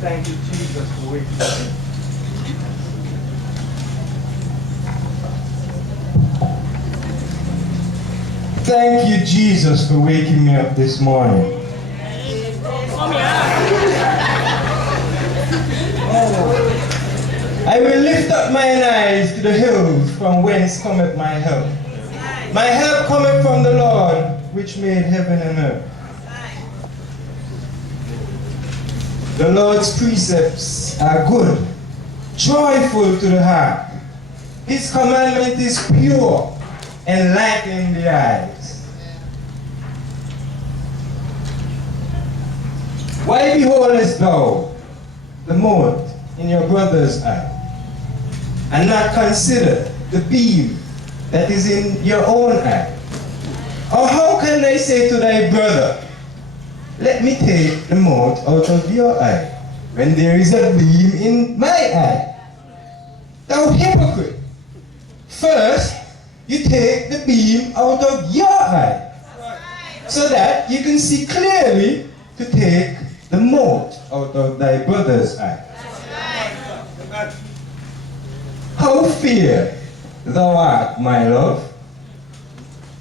Thank you, Jesus, for waking me. Thank you, Jesus, for waking me up this morning. I will lift up mine eyes to the hills, from whence cometh my help. My help cometh from the Lord, which made heaven and earth. The Lord's precepts are good, joyful to the heart. His commandment is pure, enlightening the eyes. Why beholdest thou the mote in your brother's eye, and not consider the beam that is in your own eye? Or how can I say to thy brother, let me take the mote out of your eye, when there is a beam in my eye? Thou hypocrite! First, you take the beam out of your eye, so that you can see clearly to take the mote out of thy brother's eye. How fair thou art, my love!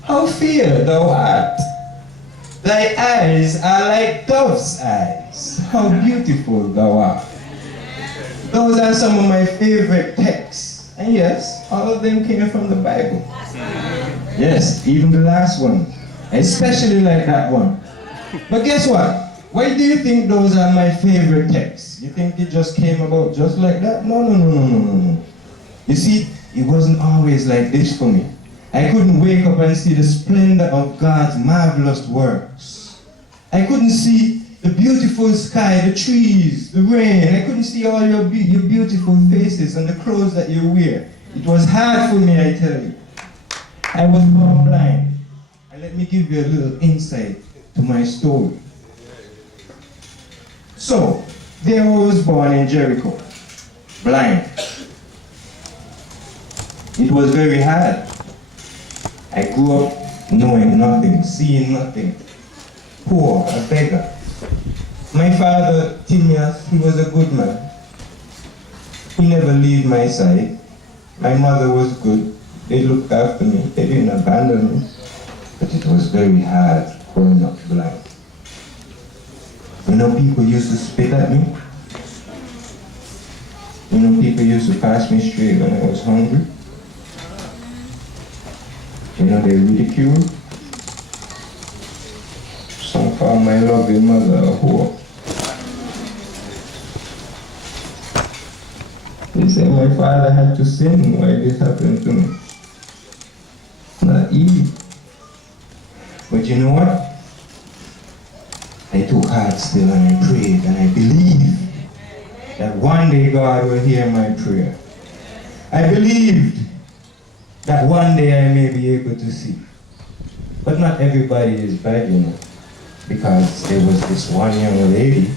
How fair thou art! Thy eyes are like dove's eyes. How beautiful thou art! Those are some of my favorite texts. And yes, all of them came from the Bible. Yes, even the last one. I especially like that one. But guess what? Why do you think those are my favorite texts? You think it just came about just like that? No. You see, it wasn't always like this for me. I couldn't wake up and see the splendor of God's marvelous works. I couldn't see the beautiful sky, the trees, the rain. I couldn't see all your beautiful faces and the clothes that you wear. It was hard for me, I tell you. I was born blind. And let me give you a little insight to my story. So, there I was born in Jericho, blind. It was very hard. I grew up knowing nothing, seeing nothing, poor, a beggar. My father, Timaeus, he was a good man. He never left my side. My mother was good. They looked after me. They didn't abandon me. But it was very hard growing up blind. You know, people used to spit at me. You know, people used to pass me straight when I was hungry. You know, they ridiculed. Some call my lovely mother a whore. They say my father had to sin why this happened to me. Not easy. But you know what? I took heart still and I prayed and I believed that one day God will hear my prayer. I believed that one day I may be able to see. But not everybody is bad, you know, because there was this one young lady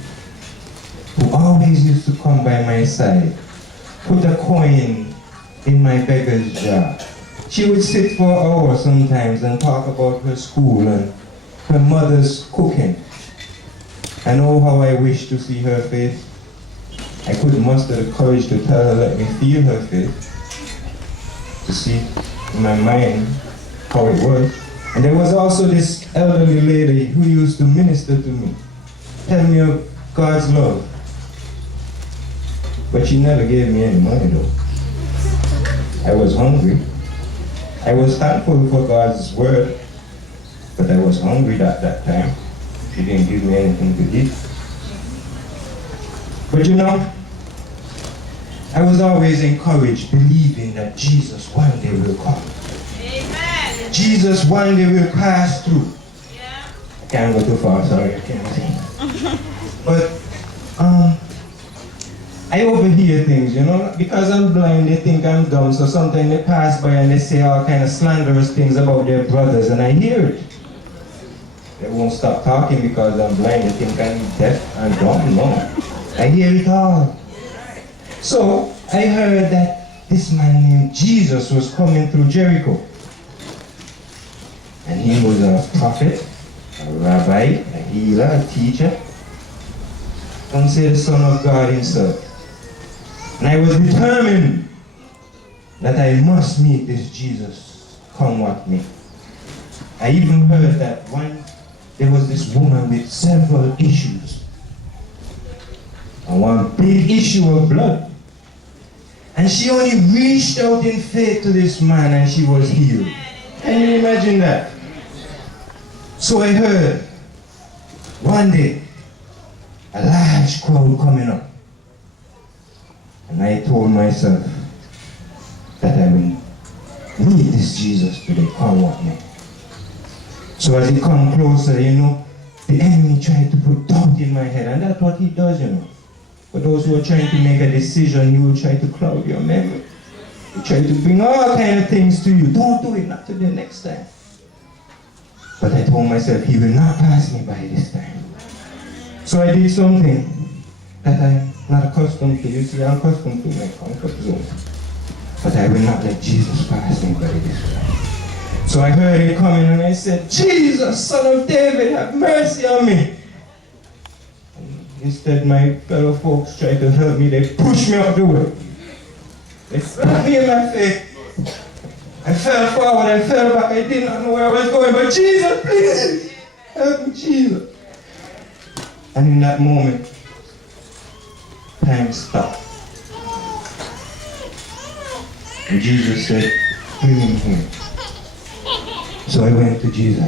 who always used to come by my side, put a coin in my beggar's jar. She would sit for hours sometimes and talk about her school and her mother's cooking. And oh, how I wish to see her face. I couldn't muster the courage to tell her, let me feel her face, to see in my mind how it was. And there was also this elderly lady who used to minister to me, tell me of God's love. But she never gave me any money though. I was hungry. I was thankful for God's word, but I was hungry at that time. She didn't give me anything to eat. But you know, I was always encouraged, believing that Jesus one day will come. Amen. Jesus one day will pass through. Yeah. I can't go too far, sorry, I can't sing. But I overhear things, you know, because I'm blind, they think I'm dumb, so sometimes they pass by and they say all kind of slanderous things about their brothers, and I hear it. They won't stop talking because I'm blind, they think I'm deaf and dumb, no. I hear it all. So, I heard that this man named Jesus was coming through Jericho. And he was a prophet, a rabbi, a healer, a teacher. Some say the Son of God himself. And I was determined that I must meet this Jesus, come what may. I even heard that there was this woman with several issues. And one big issue of blood. And she only reached out in faith to this man and she was healed. Can you imagine that? So I heard one day a large crowd coming up. And I told myself that I will meet this Jesus today, come what may. So as he come closer, you know, the enemy tried to put doubt in my head, and that's what he does, you know. For those who are trying to make a decision, he will try to cloud your memory. He will try to bring all kind of things to you. Don't do it, not today, next time. But I told myself, he will not pass me by this time. So I did something that I'm not accustomed to. You see, I'm accustomed to my comfort zone. But I will not let Jesus pass me by this time. So I heard him coming and I said, Jesus, Son of David, have mercy on me. And instead, my fellow folks tried to help me. They pushed me out the way. They slapped me in my face. I fell forward and fell back. I did not know where I was going. But Jesus, please, help me, Jesus. And in that moment, time stopped. And Jesus said, bring him here. So I went to Jesus.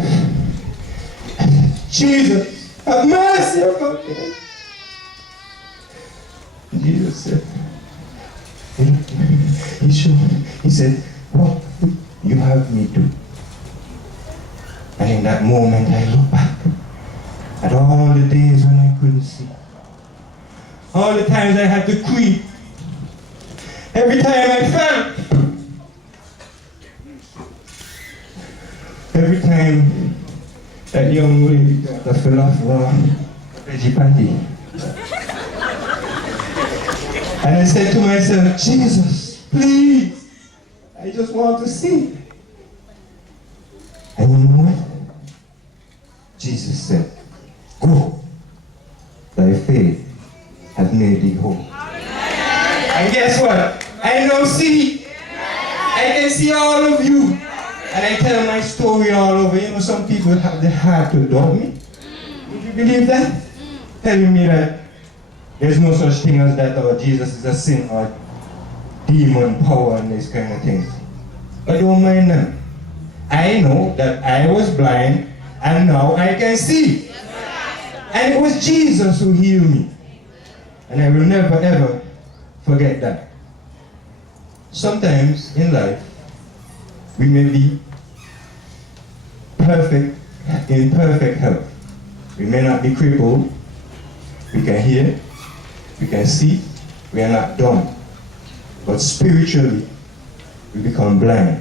I said, Jesus, have mercy upon me. And Jesus said, he said, what would you have me do? And in that moment I looked back at all the days when I couldn't see. All the times I had to creep. Every time I fell. Every time that young lady got fell off the veggie panty. And I said to myself, Jesus, please, I just want to see. And you know what? Jesus said, go, thy faith has made thee whole. And guess what? I now see. I can see all of you. And I tell my story all over. You know, some people have the heart to doubt me. Would you believe that? Telling me that there's no such thing as that, or Jesus is a sin, or demon power, and these kind of things. But don't mind them. I know that I was blind, and now I can see. And it was Jesus who healed me. And I will never ever forget that. Sometimes in life, we may be in perfect health. We may not be crippled. We can hear, we can see, we are not dumb. But spiritually, we become blind.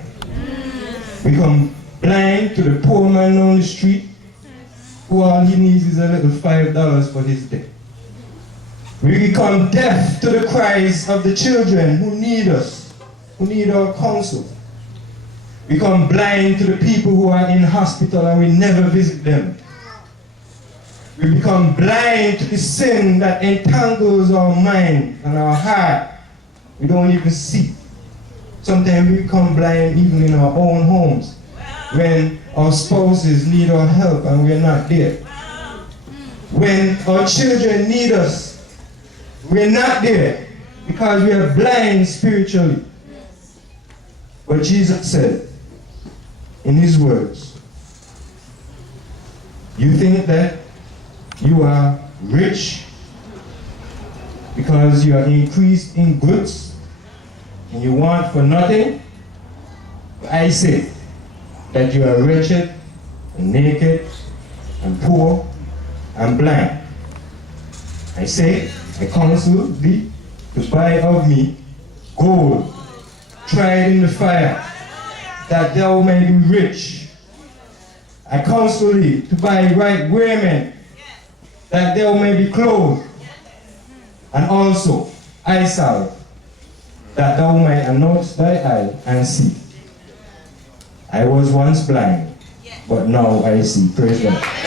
We become blind to the poor man on the street, who all he needs is a little $5 for his day. We become deaf to the cries of the children who need us, who need our counsel. We become blind to the people who are in hospital and we never visit them. We become blind to the sin that entangles our mind and our heart. We don't even see. Sometimes we become blind even in our own homes when our spouses need our help and we're not there. When our children need us, we're not there because we are blind spiritually. But Jesus said in his words, you think that you are rich because you are increased in goods and you want for nothing? I say that you are wretched and naked and poor and blind. I say, I counsel thee to buy of me gold tried in the fire, that thou may be rich. I counsel thee to buy right raiment, that thou may be clothed, and also eye salve, that thou may anoint thy eye and see. I was once blind, but now I see. Praise God.